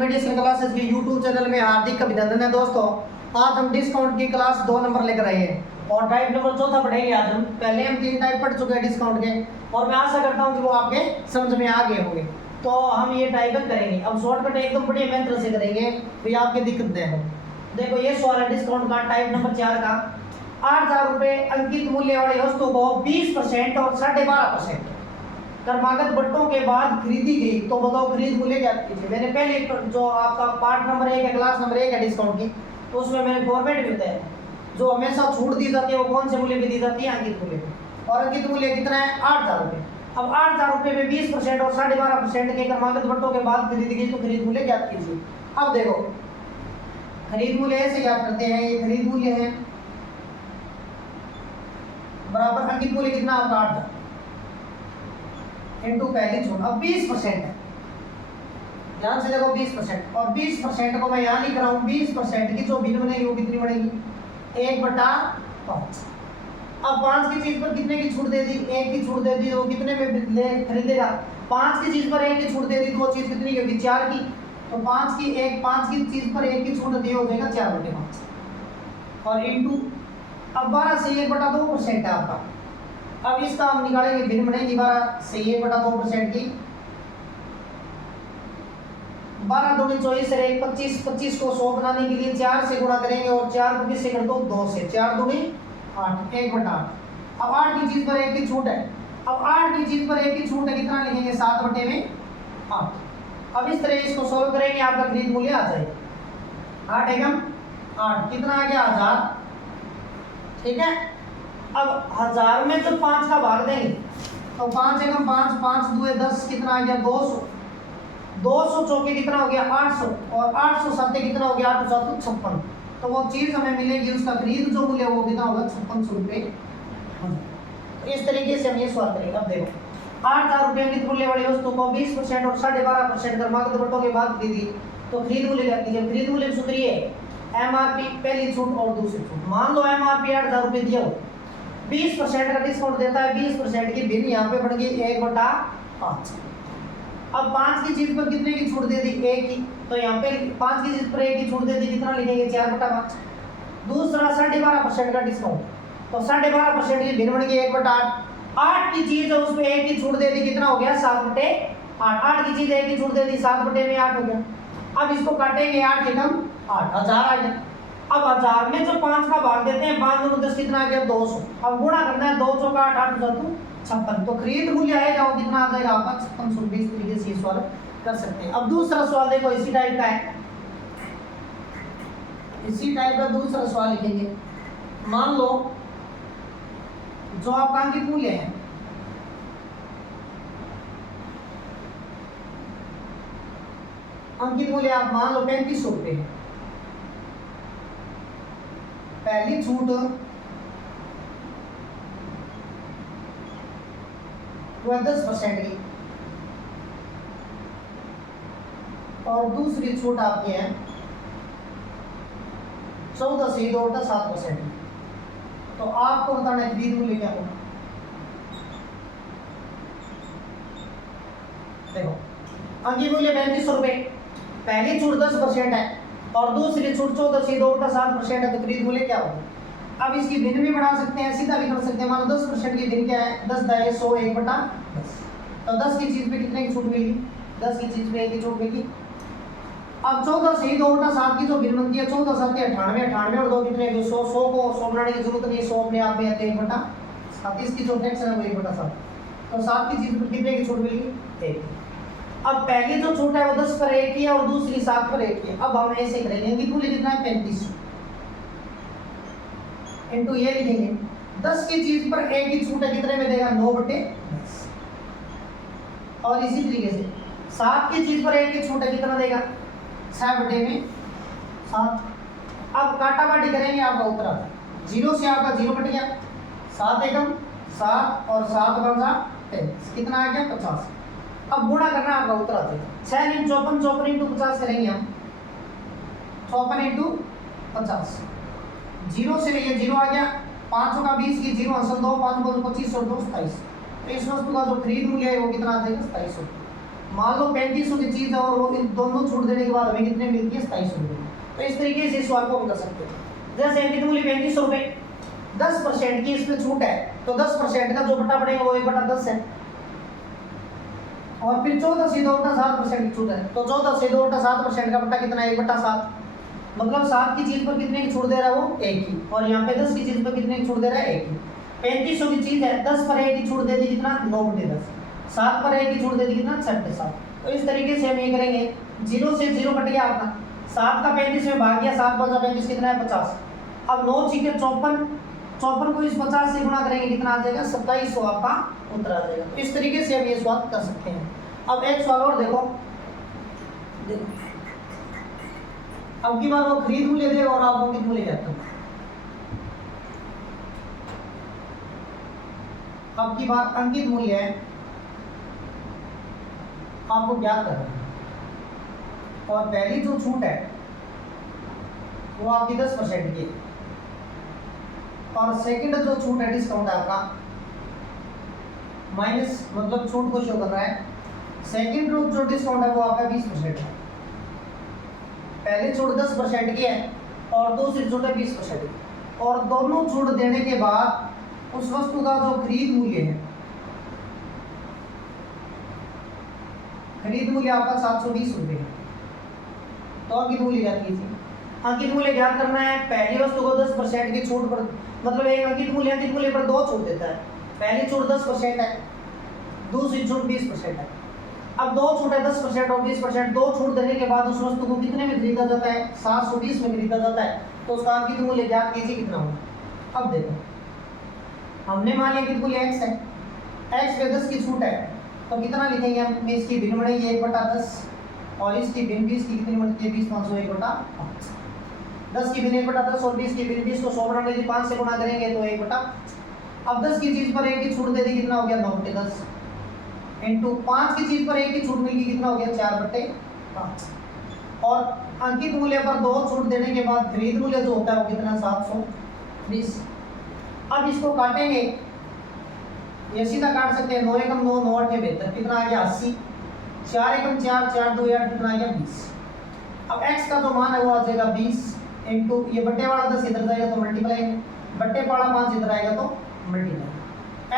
Competition classes के YouTube channel में हार्दिक अभिनंदन है दोस्तों। आज हम डिस्काउंट की क्लास 2 नंबर लेकर आए हैं और टाइप नंबर चौथा पढ़ेंगे। आज हम पहले हम 3 टाइप पढ़ चुके हैं डिस्काउंट के और मैं आशा करता हूं कि वो आपके समझ में आ गए होंगे। तो हम ये टाइप करेंगे। अब शॉर्टकट एकदम बढ़िया मेथड से करेंगे तो आपके दिक्कत नहीं हो। देखो ये सवाल है डिस्काउंट का टाइप नंबर 4 का। 8,000 रुपये अंकित मूल्य वाली वस्तु को 20% और 12.5% क्रमागत बट्टों के बाद खरीदी गई तो बताओ खरीद मूल्य क्या कीजिए। मैंने पहले जो आपका पार्ट नंबर 1 है, क्लास नंबर 1 है डिस्काउंट की, तो उसमें मैंने फॉर्मेट भी बताया जो हमेशा छूट दी जाती है वो कौन से मूल्य में दी जाती है, अंकित मूल्य। और अंकित मूल्य कितना है, 8,000 रुपये। अब 8,000 रुपये में 20% और 12.5% के क्रमागत बट्टों के बाद खरीदी गई तो खरीद मूल्य क्या कीजिए। अब देखो खरीद मूल्य ऐसे याद करते हैं, ये खरीद मूल्य है बराबर अंकित मूल्य कितना आपका 8,000 इनटू पहली छूट। अब 20% है, ध्यान से देखो 20% और 20% को मैं यहाँ लिख रहा हूँ। 20% की जो बिल बनेगी वो कितनी बनेगी, 1/5। अब 5 की चीज पर कितने की छूट दे दी, 1 की छूट दे दी, वो कितने में खरीदेगा। 5 की चीज पर 1 की छूट दे दी तो वो चीज कितनी की होगी, 4 की। तो 5 की चीज पर 1 की छूट दी हो जाएगा 4/5 और इनटू अब 12 से 1/2% है आपका। अब इसका हम निकालेंगे, भिन्न बनेगी 12 से 1/2% की। 12 दूनी 24 है 25, 25 को 100 बनाने के लिए 4 से गुणा करेंगे और 4 को किससे कर दो, 2 से। 4 दूनी 8, 1/8। अब 8 की चीज पर 1 की छूट है। अब 8 की चीज पर 1 की छूट है, कितना लिखेंगे, 7/8। अब इस तरह इसको सोल्व करेंगे, आपका खरीद मूल्य आ जाएगा 8 एकम 8, कितना आ गया 1000। ठीक है। अब 1000 में जब 5 का भाग देंगे तो 5 एकम 5, 5 दूए 10, कितना आ गया 200। 200 चौके कितना हो गया 800 और 800 सत्ते कितना हो गया 8 7 56। तो वो चीज हमें मिलेगी, उसका खरीद जो मूल्य वो कितना होगा 5600 रुपये। तो इस तरीके से हम ये सवाल करेंगे। अब देखो 8,000 रुपये अंकित मूल्य वाली वस्तु को 20% और 12.5% क्रमागत बट्टों के बाद खरीदी तो खरीद मूल्य क्या कीजिए। खरीद मूल्य सूत्र ये है एमआरपी पहली छूट और दूसरी छूट। मान लो एमआरपी 8,000 रुपये दिया हो, 20% का डिस्काउंट देता है, 20% की बिल यहाँ पे बढ़ गई 1/5। अब 5 की चीज पर कितने की छूट दे दी, 1 की। तो यहाँ पे 5 की चीज पर 1 की छूट दे दी, कितना लिखेंगे 4/5। दूसरा 12.5% का डिस्काउंट, तो 12.5% की बिल बढ़ गई 1/8। 8 की चीज है उसमें 1 की छूट दे दी, कितना हो गया 7/8। 8 की चीज 1 की छूट दे दी, 7/8 हो गया। अब इसको काटेंगे 8 एकम 8, 1000 आ गया। अब 1000 में जो 5 का भाग देते हैं 5 दूनी 10, कितना आ गया 200। अब गुणा करना है 2 चौका 8, 8 जातु 56। तो खरीद मूल्य है जाओ कितना आ जाएगा आपका 5600 रुपये। इस तरीके से सवाल कर सकते हैं। अब दूसरा सवाल देखो इसी टाइप का है, इसी टाइप का दूसरा सवाल लिखेंगे। मान लो जो आपका अंकित मूल्य है अंकित मूल्य आप मान लो 3500 रुपये है। पहली छूट वो 10% की और दूसरी छूट आपकी है 14 से 2/7% की। तो आपको बताना है खरीद मूल्य क्या होगा। देखो अंकित मूल्य 3500 रुपये, पहली छूट 10% है और दूसरी छूट 14 से 2/7% है, तो खरीद मूल्य क्या होगा। अब इसकी भिन्न भी बढ़ा सकते हैं, सीधा भी कर सकते हैं। मानो 10% की भिन्न क्या है, 10 दाए 100 1/10। तो 10 की चीज पे कितने की छूट मिली, 10 की चीज पे 1 की छूट मिली। अब 14 से 2/7 की जो भिन्न बनती है 14 7 98, 98 और 2 कितने 100, 100 को 100 बनाने की जरूरत नहीं, 100 अपने आप में आते हैं 1/7। इसकी जो फ्रैक्शन है वो 1/7। तो 7 की चीज पर कितने की छूट मिली, 1। अब पहली जो छूट है वो 10 पर 1 की है और दूसरी 7 पर 1 की है। अब हम ऐसे करेंगे कि मूल्य कितना है 3500 इनटू ये लिखेंगे 10 की चीज पर 1 की छूट है, कितने में देगा 9/10। और इसी तरीके से 7 की चीज पर 1 की छूट है, कितना देगा 6/7। अब काटा बाटी करेंगे, आपका उत्तर आता है 0 से आपका 0 कट गया, 7 एकम 7 और 7 बचा 23, कितना आ गया 50। अब गुणा करना आपका उत्तर आता है 6 × 54, 54 × 50 करेंगे हम, 54 × 50। 0 से ये 0 आ गया, 5 का 20 की 0 अंशल 2, 5 को 25 और 2 27। तो इस वस्तु का जो खरीद मूल्य है वो कितना आ जाएगा 2700। मान लो 3500 की चीज है और वो इन दोनों छूट देने के बाद हमें कितने मिलती है 2700 रुपये। तो इस तरीके से इस सवाल को हम कर सकते हैं। जैसे अंकित मूल्य 3500 रुपये, 10% की इसमें छूट है तो 10% का जो बटा पड़ेगा वो 1/10 है। और फिर 14 से 2/7% की छूट है तो 14 से 2/7% का बटा कितना है 1/7। मतलब 7 की चीज पर कितने की छूट दे रहा है वो 1 की, और यहाँ पे 10 की चीज पर कितने की छूट दे रहा है 1 की। 3500 की चीज है, 10 पर 1 की छूट दे दी कितना 9/10, 7 पर 1 की छूट दे दी कितना 6/7। तो इस तरीके से हम ये करेंगे, 0 से 0 कट गया आपका, 7 का 35 में भाग गया, 7 × 35 कितना है 50। अब 9 छीके 54, 54 को इस 50 से गुणा करेंगे कितना आ जाएगा 2700 आपका उत्तर आ जाएगा। तो इस तरीके से हम ये सवाल कर सकते हैं। अब एक सवाल और देखो, अब की बार वो खरीद मूल्य देगा और आप अंकित मूल्य ज्ञात करना। अब की बार अंकित मूल्य है आपको ज्ञात करना है, और पहली जो छूट है वो आपकी 10% की, और सेकंड जो छूट है डिस्काउंट है आपका माइनस, मतलब छूट को शो कर रहा है। सेकंड जो डिस्काउंट है वो आपका 20% है। पहली छूट 10% की है और दूसरी छूट है 20% की, और दोनों छूट देने के बाद उस वस्तु का जो खरीद मूल्य है, खरीद मूल्य आपका 720 रुपये है। तो अंकित मूल्य ज्ञात कीजिए। अंकित मूल्य ज्ञात करना है, पहली वस्तु को 10% की छूट पर, मतलब एक अंकित मूल्य पर 2 छूट देता है। पहली छूट 10% है, दूसरी छूट 20% है। अब 2 छूट है 10% और 20%, 2 छूट देने के बाद उस वस्तु को कितने में खरीदा जाता है 720 में खरीदा जाता है। तो उसका अंकित मूल्य ज्ञात कीजिए कितना होगा। अब देखो, हमने मान लिया अंकित मूल्य x है, x पे 10 की छूट है तो कितना लिखेंगे हम, इसकी भिन्न बढ़ेगी 1/10, और इसकी भिन्न 20 की कितनी बढ़ती है 20 500 1/5। 10 की भिन्न 1/10 और 20 की भिन्न 20 को 100 बना के 5 से गुणा करेंगे तो 1/5। अब 10 की चीज पर 1 की छूट दे दी, कितना हो गया 9/10, इंटू 5 की चीज पर 1 की छूट मिल गई, कितना हो गया 4/5। और अंकित मूल्य पर 2 छूट देने के बाद खरीद मूल्य जो होता है वो कितना 720। अब इसको काटेंगे, ये सीधा काट सकते हैं, 9 एकम 9, 9 8 72, कितना आ गया 80, 4 एकम 4, 4 2 8, कितना आ गया 20। अब x का जो मान है वो आ जाएगा 20 इंटू ये बट्टे वाला 10 इधर जाएगा तो मल्टीप्लाई, बट्टे वाला 5 इधर आएगा तो मल्टीप्लाई।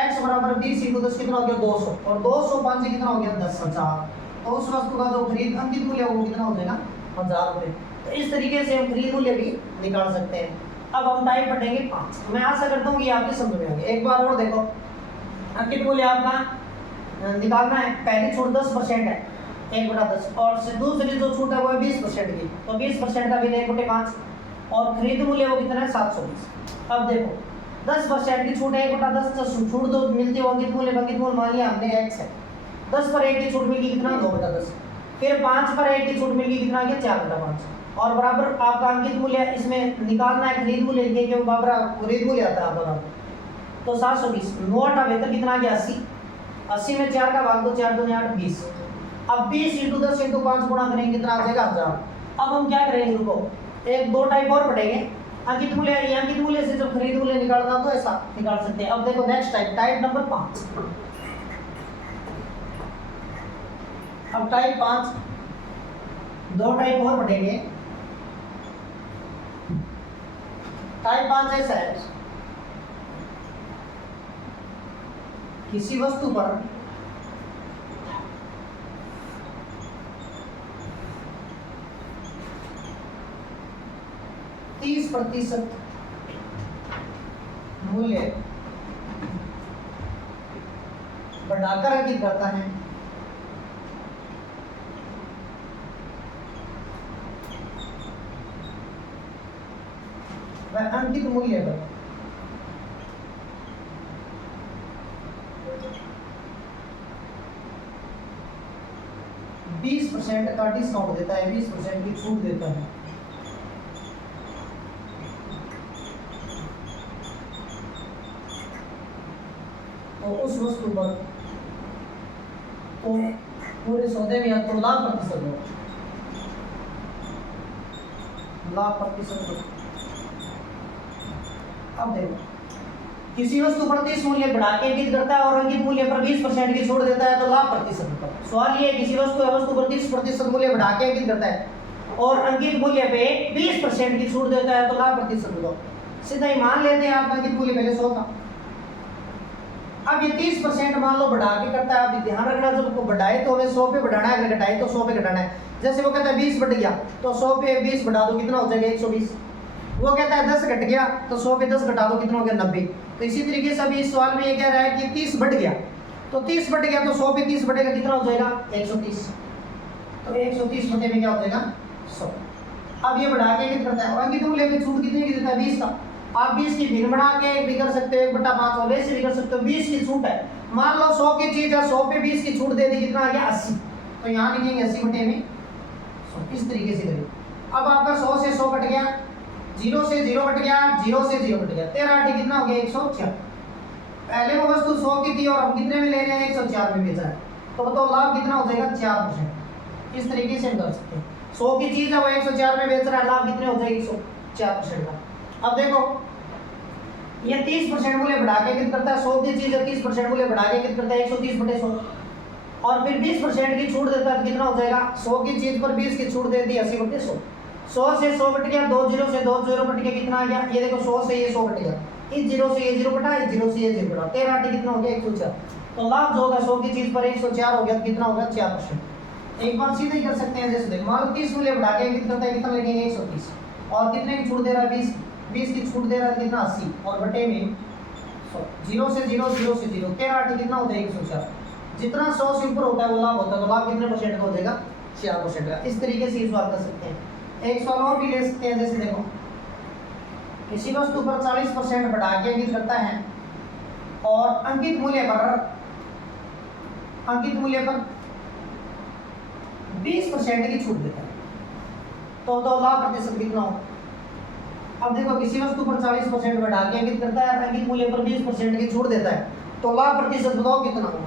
x बराबर 20 इंटू 10 कितना हो गया 200, और 200 5 से कितना हो गया 10,000। तो उस वस्तु का जो खरीद अंकित मूल्य वो कितना हो जाएगा 1000 रुपये। तो इस तरीके से हम खरीद मूल्य भी निकाल सकते हैं। अब हम टाइप पढ़ेंगे 5। मैं आशा करता हूँ कि आपके समझ में आएंगे। एक बार और देखो, अंकित मूल्य आपका निकालना है, पहली छूट 10% है 1/10, और दूसरी जो छूट है वो है 20% की, तो 20% का भी 1/5, और खरीद मूल्य वो कितना है 720। अब देखो 10% की छूट है 1/10, तो छूट दो मिलती है अंकित मूल्य मान लिया हमने x है, 10 पर 1 की छूट मिली कितना 9/10, फिर 5 पर 1 की छूट मिली कितना आ गया 4/5, और बराबर आपका अंकित मूल्य इसमें निकालना है खरीद मूल्य लिखे क्यों बराबर खरीद मूल्य आता है बराबर, तो 720 9 8 बेहतर कितना आ गया 80, 80 में 4 का भाग दो 4 2 8 20। अब 20 इंटू 10 इंटू 5 गुणा करेंगे कितना आ जाएगा 1000। अब हम क्या करेंगे, रुको एक दो टाइप और पढ़ेंगे। अंकित मूल्य, ये अंकित मूल्य से जब खरीद मूल्य निकालना तो ऐसा निकाल सकते हैं। अब देखो नेक्स्ट टाइप नंबर 5। अब टाइप 5 दो टाइप और पढ़ेंगे। टाइप 5 ऐसा है, किसी वस्तु पर %30 मूल्य बढ़ाकर अंकित करता है, वह अंकित मूल्य पर 20% का डिस्काउंट देता है, 20% की छूट देता है। तो उस वस्तु पर तो पूरे सौदे में या तो लाभ प्रतिशत हो, लाभ प्रतिशत हो। अब देखो किसी वस्तु पर 30 मूल्य बढ़ा के अंकित करता है और अंकित मूल्य पर 20% की छूट देता है तो लाभ प्रतिशत होता। सवाल ये है किसी वस्तु या वस्तु पर 30% मूल्य बढ़ा के अंकित करता है और अंकित मूल्य पे 20% की छूट देता है तो लाभ प्रतिशत होता। सीधा ही मान लेते हैं आपका अंकित मूल्य पहले 100 था, अब ये 30% मान लो बढ़ा के करता है। अब ध्यान रखना जब को बढ़ाए तो हमें 100 पे बढ़ाना है, अगर घटाए तो 100 पे घटाना है। जैसे वो कहता है 20 बढ़ गया तो 100 पे 20 बढ़ा दो कितना हो जाएगा 120। वो कहता है 10 घट गया तो 100 पे 10 घटा दो कितना हो गया 90। तो इसी तरीके से अभी इस सवाल में ये कह रहा है कि 30 बढ़ गया तो 30 बढ़ गया तो 100 पे 30 बढ़ेगा कितना हो जाएगा 130। तो 130 बटे में क्या हो जाएगा 100। अब ये बढ़ा के कितना करता है और अंकित मूल्य पे छूट कितने की देता है 20 का। आप 20 की भिन्न बना के भी कर सकते हो 1/5 और ऐसे भी कर सकते हो। 20 की छूट है, मान लो 100 की चीज है 100 पे 20 की छूट दे दी कितना आ गया 80। तो यहाँ लिखेंगे 80 बटे में 100 इस तरीके से करें। अब आपका 100 से 100 कट गया, 0 से 0 कट गया, 0 से 0 कट गया, 13 8 कितना हो गया 104। पहले वो वस्तु 100 की थी और हम कितने में ले रहे हैं 104 में बेचा है तो लाभ कितना हो जाएगा 4%। इस तरीके से हम कर सकते हैं। 100 की चीज है वो 104 में बेच रहा है, लाभ कितने हो जाएगा 104% का। अब देखो ये 30% मूल्य बढ़ा के कितना करता है 100 की चीज है 30% मूल्य बढ़ा के कितना करता है 130 बटे 100 और फिर 20% की छूट देता है कितना हो जाएगा 100 की चीज पर 20 की छूट दे दी 80 बटे 100। 100 से 100 कट गया, 2 0 से 2 0 कट गया कितना आ गया ये देखो 100 से ये 100 कट गया, इस 0 से ये 0 कटा, इस 0 से ये 0 कटा, 13 8 कितना हो गया 104। तो लाभ जो होगा 100 की चीज पर 104 हो गया तो कितना होगा 4%। एक बार सीधे ही कर सकते हैं। जैसे देखो मान लो 30 मूल्य बढ़ा के कितना करता है कितना लगेंगे 130 और कितने की छूट दे रहा है 20 की छूट दे रहा है कितना 80 और बटे में 0 से 0 0 से 0 13 8 कितना हो जाएगा 104। जितना 100 से ऊपर होता है वो लाभ होता है तो लाभ कितने परसेंट का हो जाएगा 4% का। इस तरीके से सवाल कर सकते हैं। एक सवाल और भी ले सकते हैं। जैसे देखो किसी वस्तु पर 40% बढ़ा के अंकित करता है और अंकित मूल्य पर 20% की छूट देता है तो लाभ प्रतिशत कितना हो। अब देखो किसी वस्तु पर 40% बढ़ा के अंकित करता है और अंकित मूल्य पर 20% की छूट देता है तो लाभ प्रतिशत बताओ कितना होगा।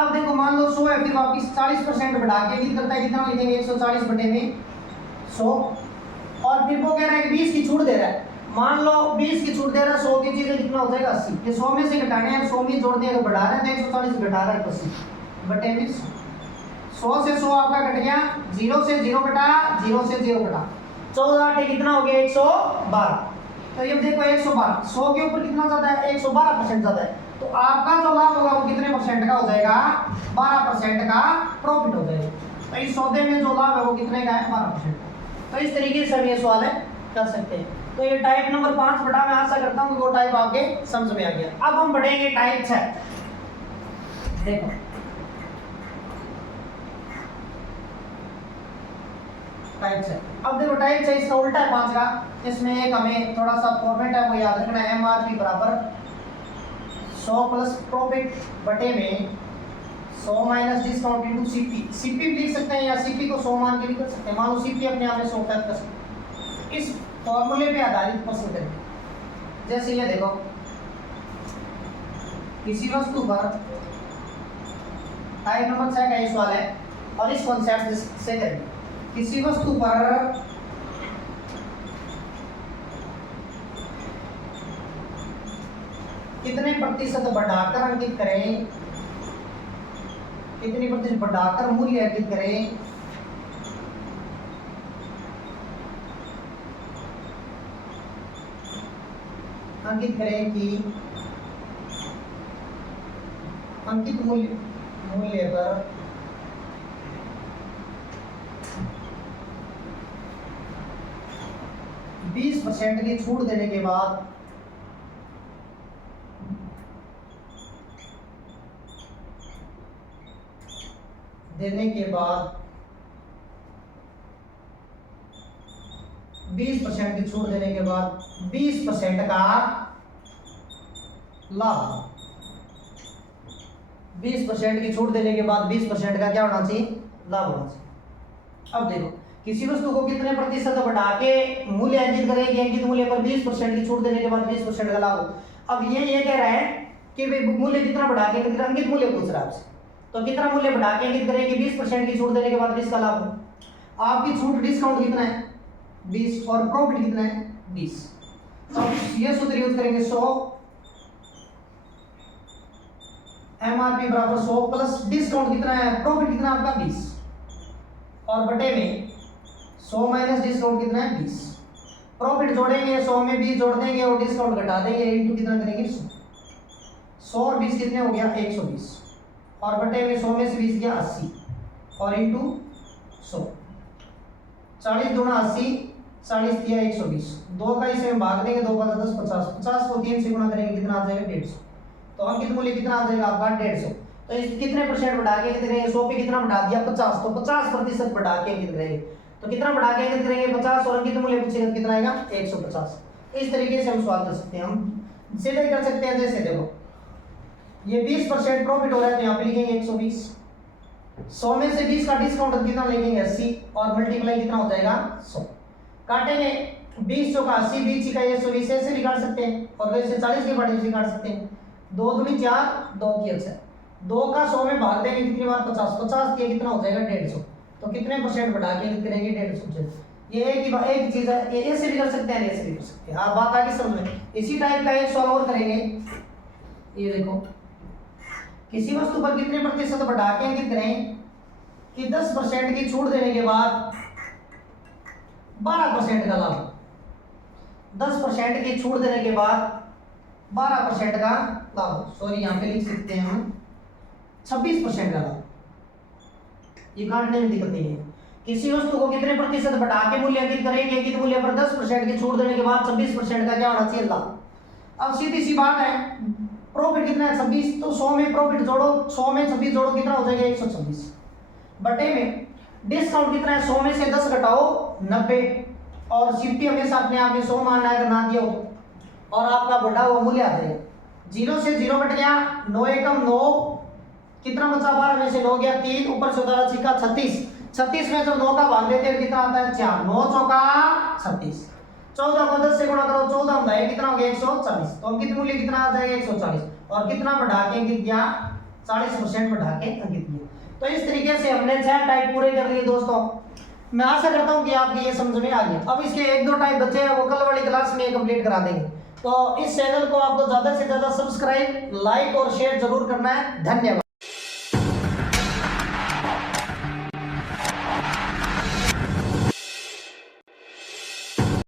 अब देखो मान लो 100 है फिर वापिस 40% बढ़ा के अंकित करता है कितना लिखेंगे 140 बटे में 100 और फिर वो कह रहा है कि 20 की छूट दे रहा है। मान लो 20 की छूट दे रहा है 100 की चीज कितना हो जाएगा 80। ये 100 में से घटाने हैं 100 में जोड़ दिया बढ़ा रहे हैं तो 140 घटा रहा है 80 बटे में 100 से 100 आपका कट गया, 0 से 0 कटा, 0 से 0 कटा, 14 8 कितना हो गया 112। तो ये देखो 112 100 के ऊपर कितना ज्यादा है 112% ज्यादा है तो आपका जो लाभ होगा वो कितने परसेंट का हो जाएगा 12% का प्रॉफिट हो जाएगा। तो इस सौदे में जो लाभ है वो कितने का है 12%। तो इस तरीके से हम ये सवाल है कर सकते हैं। तो ये टाइप नंबर 5 बटा मैं आशा करता हूँ कि वो टाइप आपके समझ में आ गया। अब हम बढ़ेंगे टाइप 6। देखो टाइप 6। अब देखो टाइप 6 इसका उल्टा है 5 का। इसमें एक हमें थोड़ा सा फॉर्मेट है वो याद रखना है MRP बराबर 100 प्लस प्रॉफिट बटे में 100 माइनस डिस्काउंट इनटू सीपी भी लिख सकते हैं या सीपी को 100 मान के भी कर सकते हैं। मान लो सीपी अपने आप में 100 टाइप कर सकते हैं। इस फॉर्मूले पे आधारित पसंद करें। जैसे ये देखो किसी वस्तु पर टाइप नंबर 6 का ये सवाल है और इस कॉन्सेप्ट से करेंगे। किसी वस्तु पर कितने प्रतिशत बढ़ाकर अंकित करें, कितनी प्रतिशत बढ़ाकर मूल्य अंकित करें कि अंकित मूल्य पर %20 की छूट देने के बाद देने के बाद 20% की छूट देने के बाद 20% का लाभ, 20% की छूट देने के बाद 20% का क्या होना चाहिए, लाभ होना चाहिए। अब देखो किसी वस्तु को कितने प्रतिशत बढ़ा के मूल्य अंकित करेंगे, अंकित मूल्य पर 20% की छूट देने के बाद 20% का लाभ हो। अब ये कह रहा है कि मूल्य कितना बढ़ा के, अंकित मूल्य पूछ रहा है आपसे, तो कितना मूल्य बढ़ा के अंकित करेंगे 20% की छूट देने के बाद 20 का लाभ हो। आपकी छूट डिस्काउंट कितना है 20 और प्रॉफिट कितना है 20। अब ये सूत्र यूज करेंगे 100 MRP बराबर 100 प्लस डिस्काउंट कितना है, प्रॉफिट कितना आपका 20, और बटे में 100 माइनस डिस्काउंट कितना है 20। प्रॉफिट जोड़ेंगे 100 में 20 जोड़ देंगे और डिस्काउंट घटा देंगे, इनटू कितना करेंगे 100 और 20 कितने हो गया 120, और बटे में 100 में से 20 गया 80 और इनटू 100। 40 दूना 80, 40 दिया 120, 2 का इसे हम भाग देंगे, 2 5 10 50, 50 को 3 से गुणा करेंगे कितना आ जाएगा 150। तो अंकित मूल्य कितना आ जाएगा आपका 150। तो इस कितने परसेंट बढ़ा के अंकित करेंगे, 100 पे कितना बढ़ा दिया 50, तो 50% बढ़ा के अंकित करेंगे। तो कितना बढ़ा के अंकित करेंगे 50, और अंकित मूल्य पूछेगा कितना आएगा 150। इस तरीके से हम सवाल कर सकते हैं, हम सीधे कर सकते हैं। जैसे देखो ये 20% प्रॉफिट हो रहा है तो यहाँ पे लिखेंगे 120, 100 में से 20 का डिस्काउंट कितना लिखेंगे 80, और मल्टीप्लाई कितना हो जाएगा 100। काटेंगे 20 चौका 80, 20 का 120 ऐसे निकाल सकते हैं, और वैसे 40 के बड़े निकाल सकते हैं। 2 दूनी 4, 2 की 6, 2 का 100 में भाग देंगे कितनी बार 50, 50 के कितना हो जाएगा 150। तो कितने परसेंट बढ़ा के करेंगे 150। ये एक चीज है, ये ऐसे भी कर सकते हैं, ऐसे भी कर सकते हैं। आप बात आगे समझ में। इसी टाइप का एक सवाल और करेंगे। ये देखो किसी वस्तु पर कितने प्रतिशत बढ़ा के अंकित करें कि 10% की छूट देने के बाद 12% का लाभ, 10% की छूट देने के बाद 12% का लाभ, सॉरी यहाँ पे लिख सकते हैं हम 26% का लाभ। ये काटने में दिक्कत नहीं है। किसी वस्तु को कितने प्रतिशत बढ़ा के मूल्यांकित करेंगे, अंकित मूल्य पर 10% की छूट देने के बाद 26% का क्या होना चाहिए लाभ। अब सीधी सी बात है, प्रॉफिट कितना है 26, तो 100 में प्रॉफिट जोड़ो, 100 में 26 जोड़ो कितना हो जाएगा 126, बटे में डिस्काउंट कितना है 100 में से 10 घटाओ 90, और सीपी हमेशा अपने आप में 100 मानना है, अगर ना दिया हो और आपका बढ़ा हुआ मूल्य आ जाएगा। 0 से 0 कट गया, 9 एकम 9, कितना बचा 12 में से 9 गया 3, ऊपर से उतारा छिका 36, 36 में जब 9 का भाग देते हैं कितना आता है 4, 9 चौका 36, 14 को 10 से गुणा करो, 14 में कितना हो गया 140, तो अंकित मूल्य कितना आ जाएगा 140, और कितना बढ़ा के अंकित किया 40% बढ़ा के अंकित किया। तो इस तरीके से हमने 6 टाइप पूरे कर लिए दोस्तों। मैं आशा करता हूं कि आपके ये समझ में आ गया। अब इसके 1-2 टाइप बचे हैं, वो कल वाली क्लास में कंप्लीट करा देंगे। तो इस चैनल को आपको ज्यादा से ज्यादा सब्सक्राइब, लाइक और शेयर जरूर करना है। धन्यवाद।